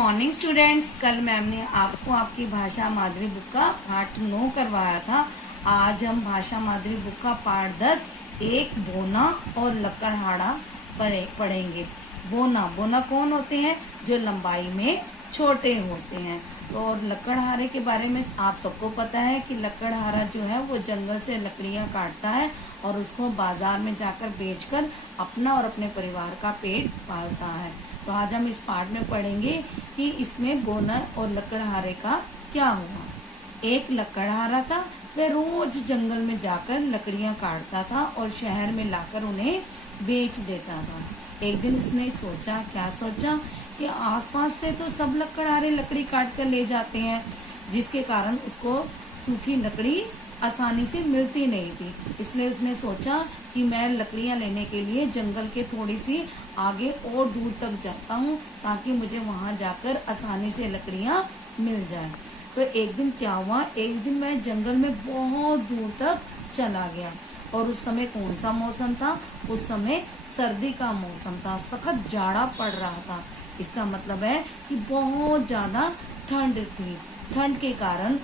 Morning students. कल ma'am ने आपको आपकी भाषा मादरी बुक का पार्ट 9 करवाया था। आज हम भाषा मादरी बुक का पार्ट 10 एक बोना और लकड़हारा पढ़ेंगे। बोना बोना कौन होते हैं? जो लंबाई में छोटे होते हैं। और लकड़हारे के बारे में आप सबको पता है कि लकड़हारा जो है वो जंगल से लकड़ियां काटता है और उसको बाजार में जाकर बेचकर अपना और अपने परिवार का पेट पालता है। तो आज हम इस पार्ट में पढ़ेंगे कि इसमें बोना और लकड़हारे का क्या हुआ। एक लकड़हारा था, वह रोज जंगल में जाकर लकड़ियां काटता था और शहर में लाकर उन्हें बेच देता था। एक दिन उसने सोचा, क्या सोचा कि आसपास से तो सब लकड़हारे लकड़ी काट कर ले जाते हैं, जिसके कारण उसको सूखी लकड़ी आसानी से मिलती नहीं थी। इसलिए उसने सोचा कि मैं लकड़ियां लेने के लिए जंगल के थोड़ी सी आगे और दूर तक जाता हूँ, ताकि मुझे वहां जाकर आसानी से लकड़ियां मिल जाए। तो एक दिन क्या हुआ, एक दिन मैं जंगल में बहुत दूर तक चला गया और उस समय कौन सा मौसम था? उस समय सर्दी का मौसम था, सख्त जाड़ा पड़ रहा था। इसका मतलब है कि बहुत ज्यादा ठंड थी। ठंड के कारण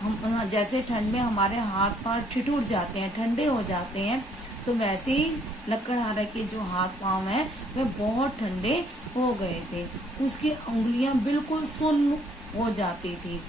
हम जैसे ठंड में हमारे हाथ पांव ठिठुर जाते हैं, ठंडे हो जाते हैं, तो वैसे ही लकड़हारे के जो हाथ पांव हैं वे बहुत ठंडे हो गए थे। उसकी उंगलियां बिल्कुल सुन्न हो जाती थी।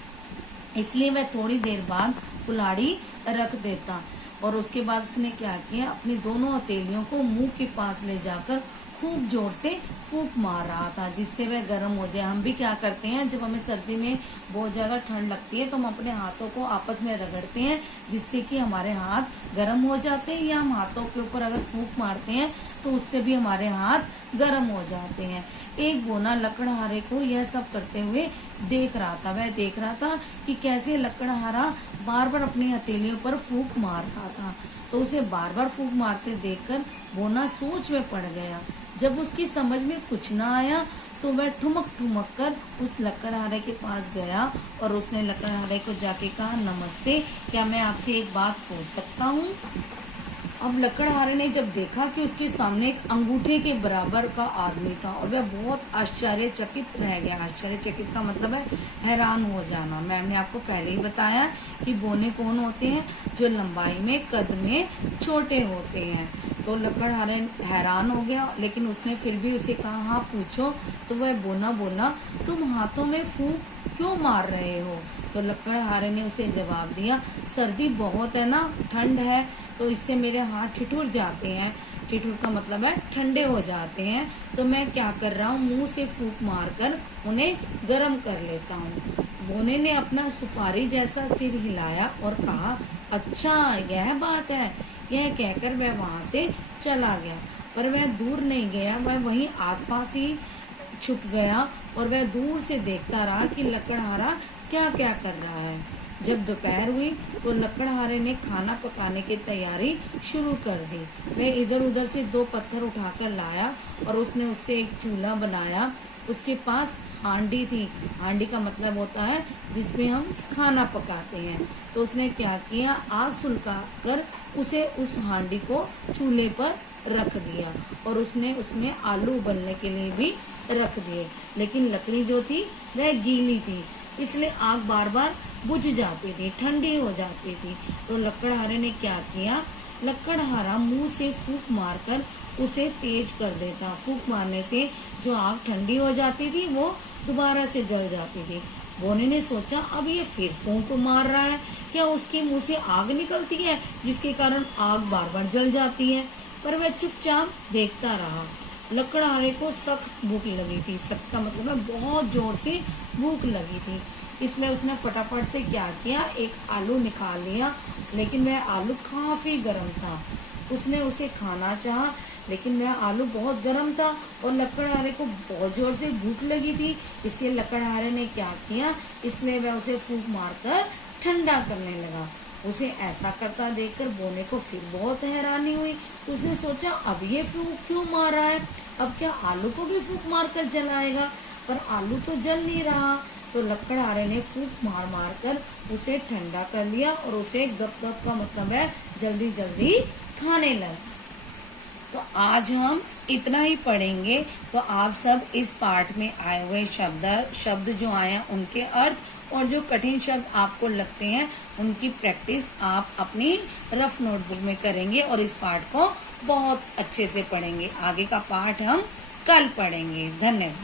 इसलिए वह थोड़ी देर बाद कुल्हाड़ी रख देता और उसके बाद उसने क्या किया, अपनी दोनों हथेलियों को मुंह के पास ले जाकर खूब जोर से फूंक मार रहा था, जिससे वह गर्म हो जाए। हम भी क्या करते हैं, जब हमें सर्दी में बहुत ज्यादा ठंड लगती है तो हम अपने हाथों को आपस में रगड़ते हैं, जिससे कि हमारे हाथ गर्म हो जाते हैं, या हम हाथों के ऊपर अगर फूंक मारते हैं तो उससे भी हमारे हाथ गर्म हो जाते हैं। एक बोना लकड़हारे को यह सब करते हुए देख रहा था। वह देख रहा था कि कैसे लकड़हारा बार बार अपनी हथेलियों पर फूंक मार रहा था। तो उसे बार बार फूंक मारते देखकर बोना सोच में पड़ गया। जब उसकी समझ में कुछ ना आया तो वह ठुमक ठुमक कर उस लकड़हारे के पास गया और उसने लकड़हारे को जाके कहा, नमस्ते, क्या मैं आपसे एक बात पूछ सकता हूँ? अब लकड़हारे ने जब देखा कि उसके सामने एक अंगूठे के बराबर का आदमी था और वह बहुत आश्चर्यचकित रह गया। आश्चर्यचकित का मतलब है हैरान हो जाना। मैम ने आपको पहले ही बताया कि बोने कौन होते हैं? जो लंबाई में कद में छोटे होते हैं। तो लकड़हारे हैरान हो गया, लेकिन उसने फिर भी उसे कहा, हाँ पूछो। तो वह बोना बोला, तुम हाथों में फूंक क्यों मार रहे हो? तो लकड़हारे ने उसे जवाब दिया, सर्दी बहुत है ना, ठंड है, तो इससे मेरे हाथ ठिठुर जाते हैं। ठिठुर का मतलब है ठंडे हो जाते हैं। तो मैं क्या कर रहा हूँ, मुंह से फूंक मारकर उन्हें गर्म कर लेता हूँ। बोने ने अपना सुपारी जैसा सिर हिलाया और कहा, अच्छा यह बात है। यह कहकर वह वहां से चला गया, पर वह दूर नहीं गया, वह वहीं आसपास ही छुप गया और वह दूर से देखता रहा कि लकड़हारा क्या क्या कर रहा है। जब दोपहर हुई तो लकड़हारे ने खाना पकाने की तैयारी शुरू कर दी। वह इधर उधर से 2 पत्थर उठाकर लाया और उसने उससे एक चूल्हा बनाया। उसके पास हांडी थी। हांडी का मतलब होता है जिसमें हम खाना पकाते हैं। तो उसने क्या किया, आग सुलगा कर उसे उस हांडी को चूल्हे पर रख दिया और उसने उसमें आलू उबलने के लिए भी रख दिए। लेकिन लकड़ी जो थी वह गीली थी, इसलिए आग बार बार बुझ जाती थी, ठंडी हो जाती थी। तो लकड़हारे ने क्या किया, लकड़हारा मुंह से फूंक मारकर उसे तेज कर देता। फूंक मारने से जो आग ठंडी हो जाती थी वो दोबारा से जल जाती थी। बोने ने सोचा, अब ये फिर फूंक मार रहा है, क्या उसके मुंह से आग निकलती है जिसके कारण आग बार बार जल जाती है? पर वह चुपचाप देखता रहा। लकड़हारे को सख्त भूख लगी थी। सख्त का मतलब है बहुत जोर से भूख लगी थी, इसलिए उसने फटाफट से क्या किया, एक आलू निकाल लिया, लेकिन वह आलू काफी गर्म था। उसने उसे खाना चाहा, लेकिन वह आलू बहुत गर्म था और लकड़हारे को बहुत जोर से भूख लगी थी। इसलिए लकड़हारे ने क्या किया, इसलिए वह उसे फूंक मारकर ठंडा करने लगा। उसे ऐसा करता देखकर बोने को फिर बहुत हैरानी हुई। उसने सोचा, अब ये फूंक क्यों मार रहा है? अब क्या आलू को भी फूंक मारकर जलाएगा? पर आलू तो जल नहीं रहा। तो लकड़हारे ने फूंक मार मार कर उसे ठंडा कर लिया और उसे गप गप का मतलब है जल्दी जल्दी खाने लगा। तो आज हम इतना ही पढ़ेंगे। तो आप सब इस पाठ में आए हुए शब्द जो आए हैं उनके अर्थ और जो कठिन शब्द आपको लगते हैं उनकी प्रैक्टिस आप अपनी रफ नोटबुक में करेंगे और इस पाठ को बहुत अच्छे से पढ़ेंगे। आगे का पाठ हम कल पढ़ेंगे। धन्यवाद।